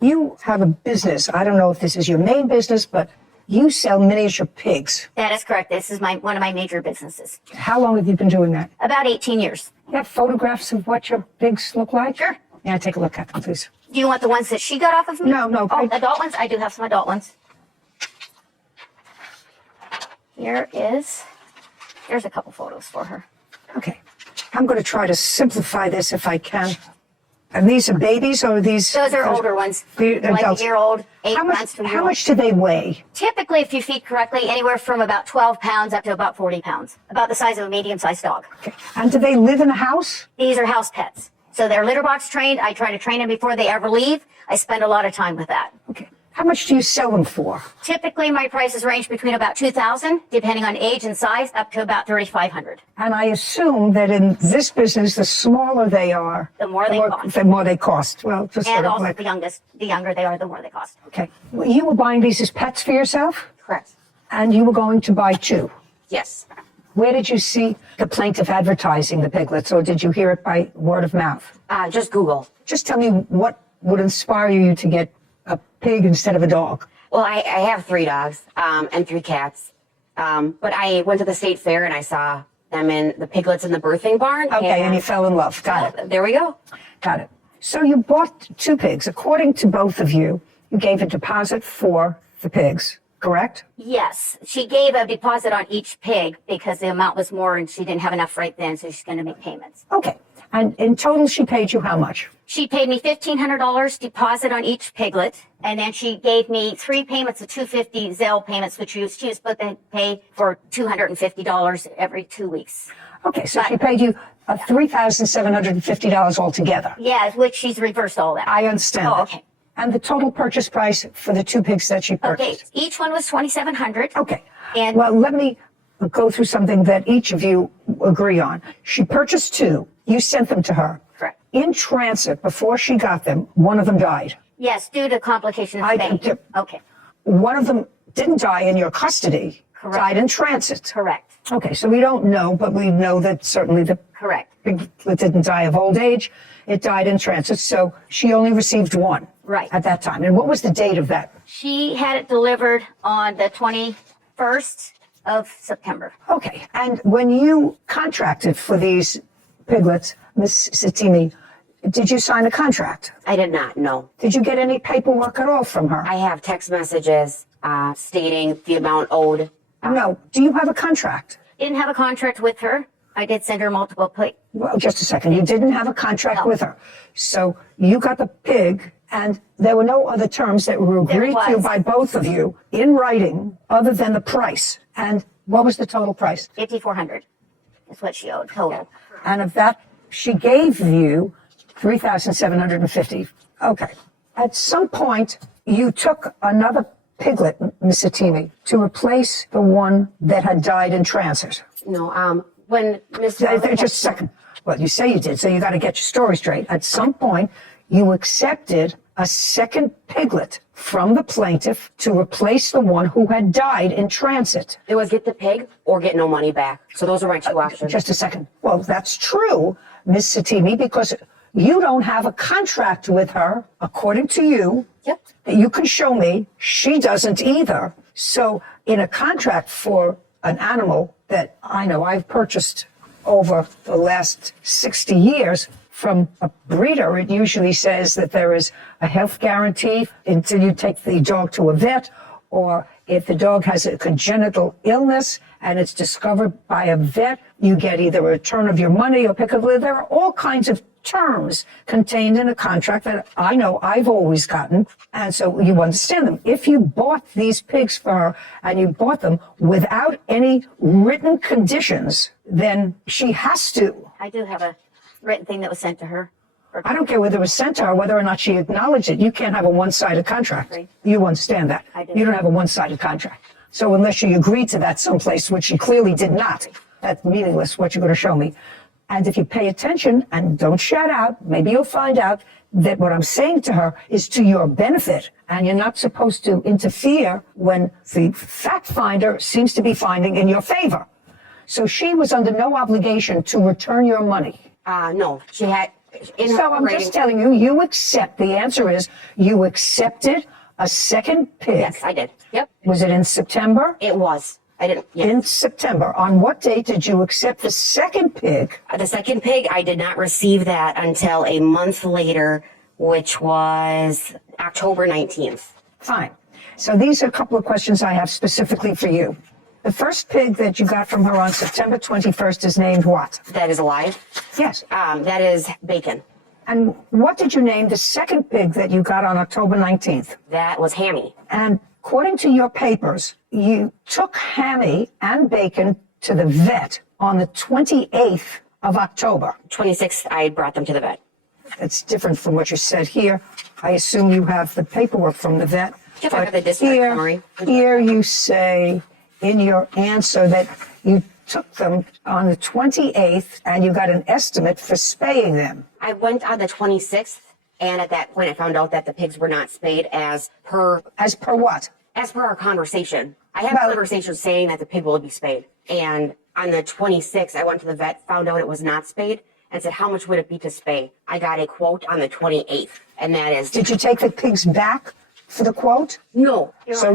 You have a business. I don't know if this is your main business, but you sell miniature pigs. That is correct. This is one of my major businesses. How long have you been doing that? About 18 years. You have photographs of what your pigs look like? Sure. Yeah, take a look at them, please. Do you want the ones that she got off of me? No. Oh, adult ones? I do have some adult ones. Here's a couple photos for her. Okay. I'm going to try to simplify this if I can. And these are babies, or are these? Those are older ones, like adults. a year old, 8 months to a year How old. much do they weigh? Typically, if you feed correctly, anywhere from about 12 pounds up to about 40 pounds. About the size of a medium-sized dog. Okay. And do they live in a house? These are house pets. So they're litter box trained. I try to train them before they ever leave. I spend a lot of time with that. Okay. How much do you sell them for? Typically, my prices range between about $2,000, depending on age and size, up to about $3,500. And I assume that in this business, the smaller they are, The more they cost. The more they cost. Well, just And sort of also like, the younger they are, the more they cost. okay. Well, you were buying these as pets for yourself, Correct. and you were going to buy two. Yes. Where did you see the plaintiff advertising the piglets, or did you hear it by word of mouth? Just Google. Just tell me what would inspire you to get a pig instead of a dog. Well, I have 3 dogs and 3 cats. But I went to the state fair and I saw them in the piglets in the birthing barn. Okay, and you fell in love. Got it. There we go. Got it. So you bought 2 pigs. According to both of you, you gave a deposit for the pigs, correct? Yes, she gave a deposit on each pig because the amount was more and she didn't have enough right then, so she's going to make payments. Okay. And in total, she paid you how much? She paid me $1,500 deposit on each piglet, and then she gave me 3 payments of $250 Zelle payments, which she was supposed to pay for $250 every 2 weeks. Okay, so she paid you $3,750 altogether. Yeah, which she's reversed all that. I understand. Oh, that. okay. And the total purchase price for the 2 pigs that she Okay, purchased? each one was $2,700. Okay. And Well, let me go through something that each of you agree on. She purchased 2. You sent them to her. Correct. In transit, before she got them, one of them died. Yes, due to complications of pain. Okay, One of them didn't die in your custody. Correct. Died in transit. correct, Okay, so we don't know, but we know that certainly the correct. piglet didn't die of old age. It died in transit, so she only received 1. Right. At that time. And what was the date of that? She had it delivered on the 21st of September. Okay, and when you contracted for these piglets, Miss Satimi, did you sign a contract? I did not, no. Did you get any paperwork at all from her? I have text messages stating the amount owed. No. Do you have a contract? Didn't have a contract with her. I did send her multiple Well, just a second. You didn't have a contract with her. So you got the pig, and there were no other terms that were agreed to was. by both of you in writing other than the price. And what was the total price? $5,400 is what she owed total. And of that, she gave you $3,750. Okay. At some point, you took another piglet, Miss Satimi, to replace the one that had died in transit. No, when Miss... Just a second. Well, you say you did, so you got to get your story straight. At some point, you accepted a second piglet from the plaintiff to replace the one who had died in transit. It was get the pig or get no money back. So those are my 2 options. Just a second. Well, that's true, Miss Satimi, because you don't have a contract with her, according to you, Yep. that you can show me. She doesn't either. So in a contract for an animal that I know I've purchased over the last 60 years from a breeder, it usually says that there is a health guarantee until you take the dog to a vet, or if the dog has a congenital illness and it's discovered by a vet, you get either a return of your money or pick up. There are all kinds of terms contained in a contract that I know I've always gotten, and so you understand them. If you bought these pigs for her and you bought them without any written conditions, then she has to. I do have a written thing that was sent to her. I don't care whether it was sent to her, whether or not she acknowledged it. You can't have a one-sided contract. Right. You understand that. I do. You don't have a one-sided contract. So unless she agreed to that someplace, which she clearly did not, that's meaningless what you're going to show me. And if you pay attention and don't shout out, maybe you'll find out that what I'm saying to her is to your benefit, and you're not supposed to interfere when the fact finder seems to be finding in your favor. So she was under no obligation to return your money. No, she had, In So I'm writing. just telling you, you accept, the answer is you accepted a second pig. Yes, I did. Yep. Was it in September? It was. I didn't. Yeah. In September. On what date did you accept the second pig? The second pig, I did not receive that until a month later, which was October 19th. Fine. So these are a couple of questions I have specifically for you. The first pig that you got from her on September 21st is named what? That is alive. Yes. That is bacon. And what did you name the second pig that you got on October 19th? That was Hammy. And according to your papers, you took Hammy and Bacon to the vet on the 28th of October. 26th, I brought them to the vet. That's different from what you said here. I assume you have the paperwork from the vet. Yep, I have the discharge summary. Here you say in your answer that you took them on the 28th and you got an estimate for spaying them. I went on the 26th, and at that point, I found out that the pigs were not spayed as per what? As per our conversation. I had Well- a conversation saying that the pig will be spayed. And on the 26th, I went to the vet, found out it was not spayed, and said, how much would it be to spay? I got a quote on the 28th, and that is... Did you take the pigs back for the quote? No. So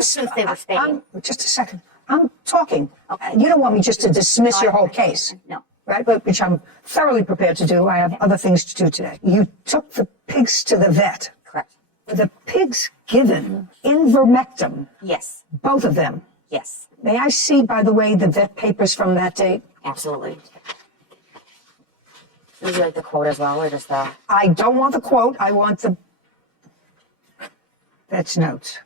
Since they were spayed. just a second. I'm talking. You don't want me just to dismiss your whole case. No. Right? But which I'm thoroughly prepared to do. I have other things to do today. You took the pigs to the vet. Correct. Were the pigs given ivermectin? Yes. Both of them. Yes. May I see, by the way, the vet papers from that date? Absolutely. Would you like the quote as well, or just the... I don't want the quote. I want the vet's notes.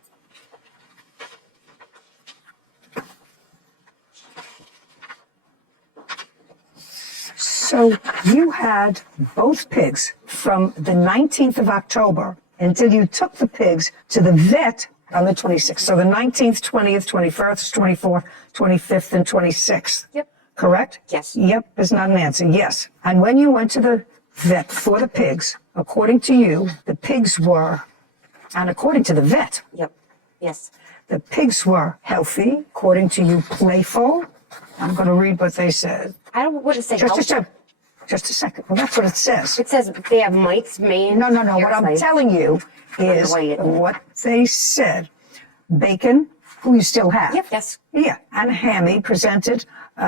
So you had both pigs from the 19th of October until you took the pigs to the vet on the 26th. So the 19th, 20th, 21st, 24th, 25th, and 26th. Yep. Correct? Yes. Yep is not an answer. Yes. And when you went to the vet for the pigs, according to you, the pigs were, and according to the vet, Yep. Yes. the pigs were healthy, according to you, playful. I'm going to read what they said. I don't... What does it say? Just a second. Well, that's what it says. It says they have mites, mange... No. What I'm parasites. telling you is Wait. what they said. Bacon, who you still have. Yep. Yes. Yeah, and Hammy presented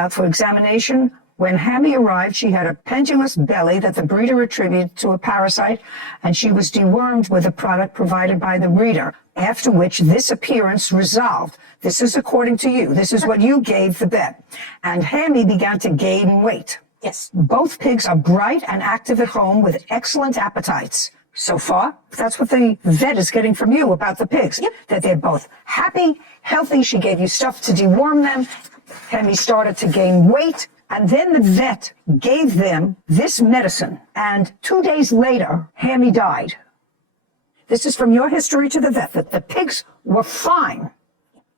for examination. When Hammy arrived, she had a pendulous belly that the breeder attributed to a parasite, and she was dewormed with a product provided by the breeder, after which this appearance resolved. This is according to you. This is what you gave the vet. And Hammy began to gain weight. Yes. Both pigs are bright and active at home with excellent appetites. So far, that's what the vet is getting from you about the pigs. Yep. That they're both happy, healthy. She gave you stuff to deworm them. Hammy started to gain weight. And then the vet gave them this medicine. And 2 days later, Hammy died. This is from your history to the vet, that the pigs were fine.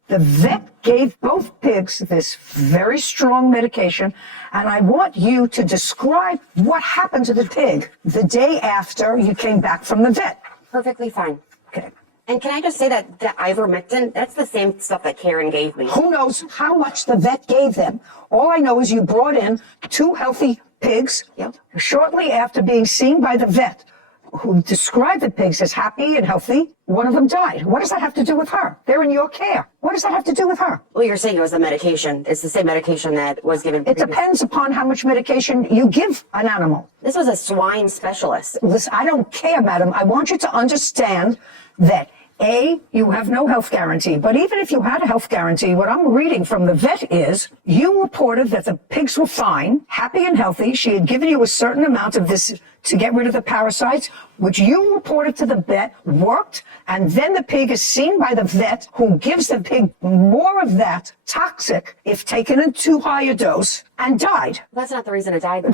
The vet gave both pigs this very strong medication, and I want you to describe what happened to the pig the day after you came back from the vet. Perfectly fine. Okay. And can I just say that the ivermectin, that's the same stuff that Karen gave me. Who knows how much the vet gave them? All I know is you brought in 2 healthy pigs Yep. shortly after being seen by the vet, who described the pigs as happy and healthy. One of them died. What does that have to do with her? They're in your care. What does that have to do with her? Well, you're saying it was the medication. It's the same medication that was given. It depends upon how much medication you give an animal. This was a swine specialist. Listen, I don't care, madam. I want you to understand that A, you have no health guarantee. But even if you had a health guarantee, what I'm reading from the vet is you reported that the pigs were fine, happy and healthy. She had given you a certain amount of this to get rid of the parasites, which you reported to the vet worked. And then the pig is seen by the vet, who gives the pig more of that toxic if taken in too high a dose, and died. That's not the reason it died.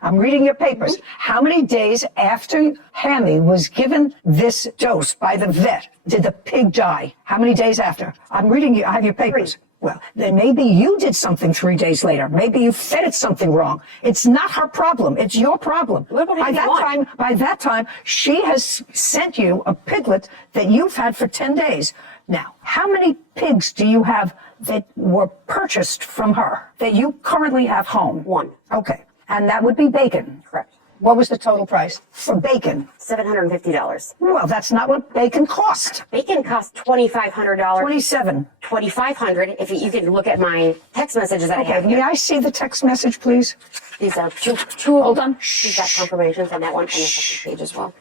I'm reading your papers. How many days after Hammy was given this dose by the vet did the pig die? How many days after? I'm reading you. I have your papers. Well, then maybe you did something 3 days later. Maybe you fed it something wrong. It's not her problem. It's your problem. What about By that time, she has sent you a piglet that you've had for 10 days. Now, how many pigs do you have that were purchased from her that you currently have home? 1. Okay. And that would be Bacon. Correct. What was the total price for bacon? $750. Well, that's not what bacon cost. Bacon cost $2,500. 27. $2,500. If you can look at my text messages that I Okay, have may here. I see the text message, please? These are two. Hold on. We've got confirmations on that one on the second page as well.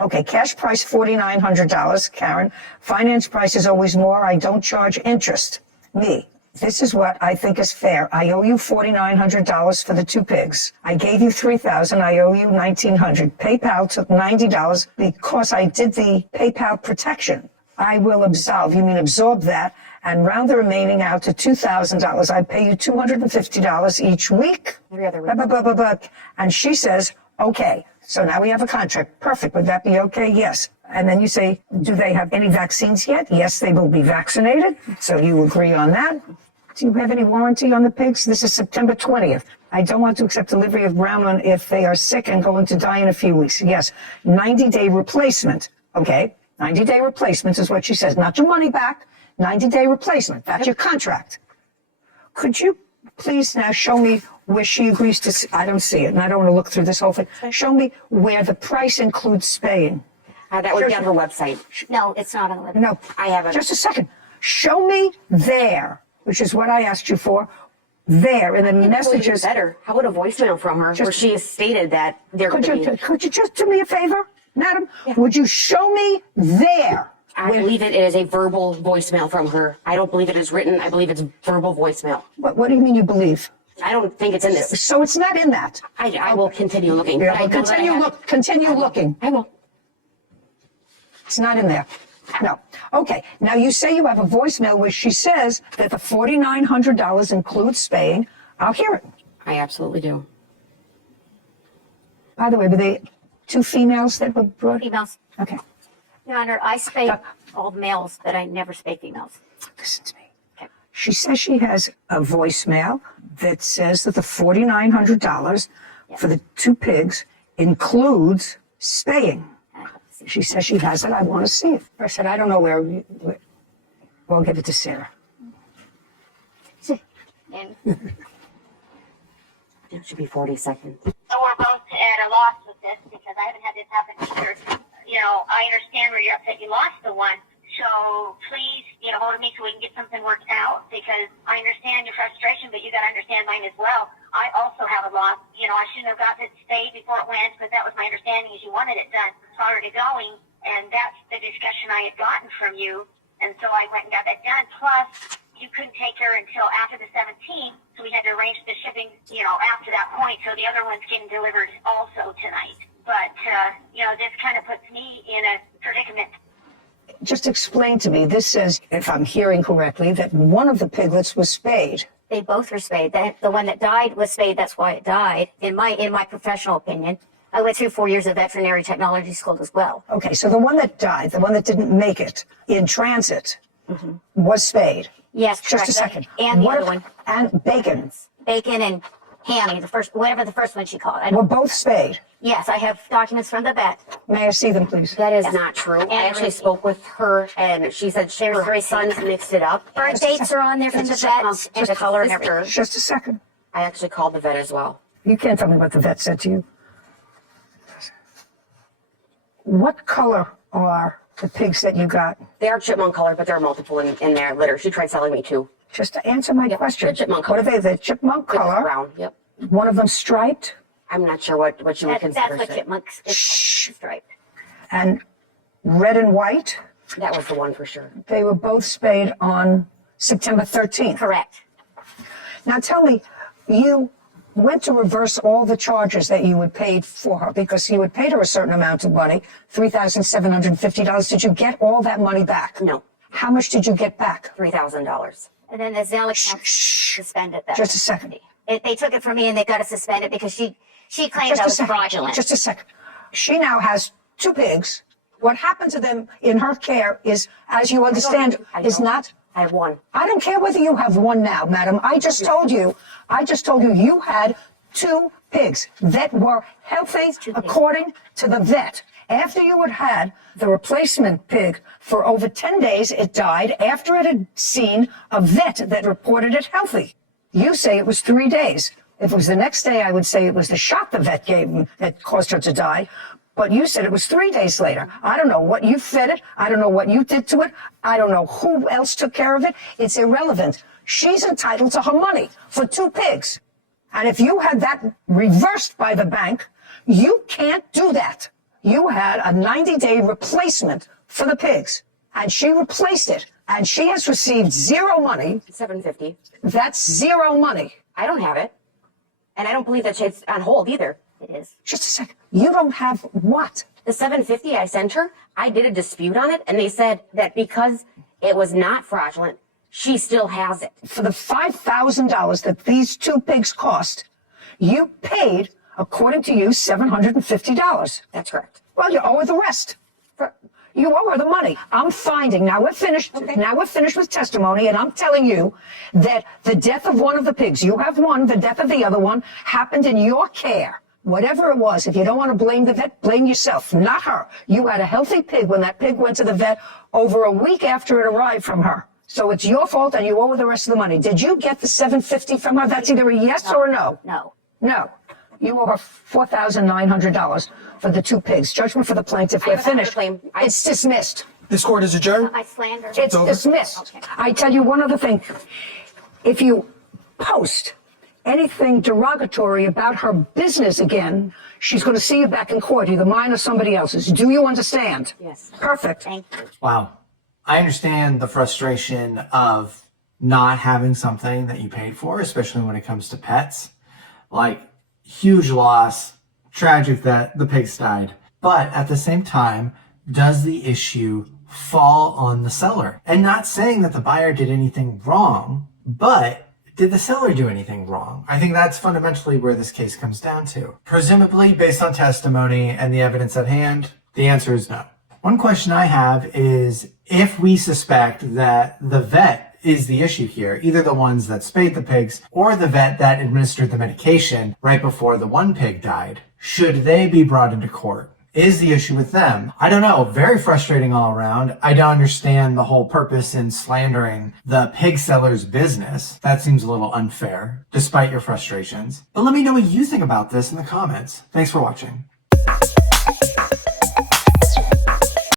Okay, cash price $4,900, Karen. Finance price is always more. I don't charge interest. Me. This is what I think is fair. I owe you $4,900 for the 2 pigs. I gave you $3,000. I owe you $1,900. PayPal took $90 because I did the PayPal protection. I will absolve. You mean absorb that and round the remaining out to $2,000. I pay you $250 each week. Every other week. Blah, blah, blah, blah, blah. And she says, okay. So now we have a contract. Perfect. Would that be okay? Yes. And then you say, do they have any vaccines yet? Yes, they will be vaccinated. So you agree on that. Do you have any warranty on the pigs? This is September 20th. I don't want to accept delivery of brown one if they are sick and going to die in a few weeks. Yes. 90-day replacement. Okay. 90-day replacement is what she says. Not your money back. 90-day replacement. That's your contract. Could you please now show me where she agrees to, I don't see it, and I don't want to look through this whole thing. Show me where the price includes spaying. That would be on her website. No, it's not on the website. No. I have it. Just a second. Show me there, which is what I asked you for, there in the messages. Better. How about a voicemail from her where she has stated that they're going to be... Could you just do me a favor, madam? Yeah. Would you show me there? I believe it is a verbal voicemail from her. I don't believe it is written. I believe it's verbal voicemail. What do you mean you believe? I don't think it's in this. So it's not in that. I will continue looking. Yeah, well, continue looking. I will. It's not in there. No. Okay. Now you say you have a voicemail where she says that the $4,900 includes spaying. I'll hear it. I absolutely do. By the way, were they 2 females that were brought? Females. Okay. Your Honor, I spay all males, but I never spay females. Listen to me. Okay. She says she has a voicemail that says that the $4,900 for the 2 pigs includes spaying. She says she has it. I want to see it. I said, I don't know where. We'll give it to Sarah. And It should be 40 seconds. So we're both at a loss with this because I haven't had this happen either. You know, I understand where you're upset you lost the one. So please, get a hold of me so we can get something worked out because I understand your frustration, but you got to understand mine as well. I also have a loss. You know, I shouldn't have got it stayed before it went because that was my understanding is you wanted it done prior to going. And that's the discussion I had gotten from you. And so I went and got that done. Plus, you couldn't take her until after the 17th. So we had to arrange the shipping, after that point. So the other one's getting delivered also tonight. But, this kind of puts me in a predicament. Just explain to me. This says, if I'm hearing correctly, that one of the piglets was spayed. they both were spayed. The one that died was spayed. That's why it died. In my professional opinion, I went through 4 years of veterinary technology school as well. Okay, so the one that died, the one that didn't make it in transit, was spayed. Yes, correct. Just a second. And the What other if- one, And bacon Bacon and Hammy, whatever the first one she called. were both spayed. Yes, I have documents from the vet. May I see them, please? That is Yes. not true. And I actually receipt. spoke with her, and she said There's her receipt. sons mixed it up. Birth dates are on there from the Just vet just and the a color and sister. everything. Just a second. I actually called the vet as well. You can't tell me what the vet said to you. What color are the pigs that you got? They are chipmunk color, but there are multiple in their litter. She tried selling me two. Just to answer my question. they're chipmunk What are color. they? The chipmunk With color? brown. Yep. One of them striped I'm not sure what you would That's consider. what it. chipmunks is striped. and red and white. That was the one for sure. They were both spayed on September 13th. Correct. Now tell me, you went to reverse all the charges that you had paid for her because you had paid her a certain amount of money, $3,750. Did you get all that money back? No. How much did you get back? $3,000. And then the Zelle account suspended that. Just a second. They took it from me and they got to suspend it because she claimed I was fraudulent. Just a second. She now has two pigs. What happened to them in her care is, as you understand, is not. I have one. I don't care whether you have one now, madam. I just told you you had two pigs that were healthy according to the vet. After you had had the replacement pig for over 10 days, it died after it had seen a vet that reported it healthy. You say it was 3 days. If it was the next day, I would say it was the shot the vet gave him that caused her to die. But you said it was 3 days later. I don't know what you fed it. I don't know what you did to it. I don't know who else took care of it. It's irrelevant. She's entitled to her money for 2 pigs. And if you had that reversed by the bank, you can't do that. You had a 90-day replacement for the pigs, and she replaced it, and she has received zero money. $750. That's zero money. I don't have it. And I don't believe that it's on hold either. It is. Just a second. You don't have what? The $750 I sent her, I did a dispute on it, and they said that because it was not fraudulent, she still has it. For the $5,000 that these 2 pigs cost, you paid, according to you, $750. That's correct. Well, you owe her the rest. You owe her the money. I'm finding, now we're finished. Okay. Now we're finished with testimony, and I'm telling you that the death of one of the pigs, you have one, the death of the other one, happened in your care. Whatever it was, if you don't want to blame the vet, blame yourself, not her. You had a healthy pig when that pig went to the vet over a week after it arrived from her. So it's your fault, and you owe her the rest of the money. Did you get the $750 from her? That's either a yes or a no. No. No. You owe her $4,900 for the 2 pigs. Judgment for the plaintiff. We're have another finished. claim. It's dismissed. This court is adjourned. My slander. It's dismissed. Okay. I tell you one other thing. If you post anything derogatory about her business again, she's going to see you back in court, either mine or somebody else's. Do you understand? Yes. Perfect. Thank you. Wow. I understand the frustration of not having something that you paid for, especially when it comes to pets. Like, huge loss, tragic that the pigs died. But at the same time, does the issue fall on the seller? And not saying that the buyer did anything wrong, but did the seller do anything wrong? I think that's fundamentally where this case comes down to. Presumably, based on testimony and the evidence at hand, the answer is no. One question I have is, if we suspect that the vet is the issue here, either the ones that spayed the pigs or the vet that administered the medication right before the one pig died, should they be brought into court? Is the issue with them? I don't know. Very frustrating all around. I don't understand the whole purpose in slandering the pig seller's business. That seems a little unfair, despite your frustrations. But let me know what you think about this in the comments. Thanks for watching.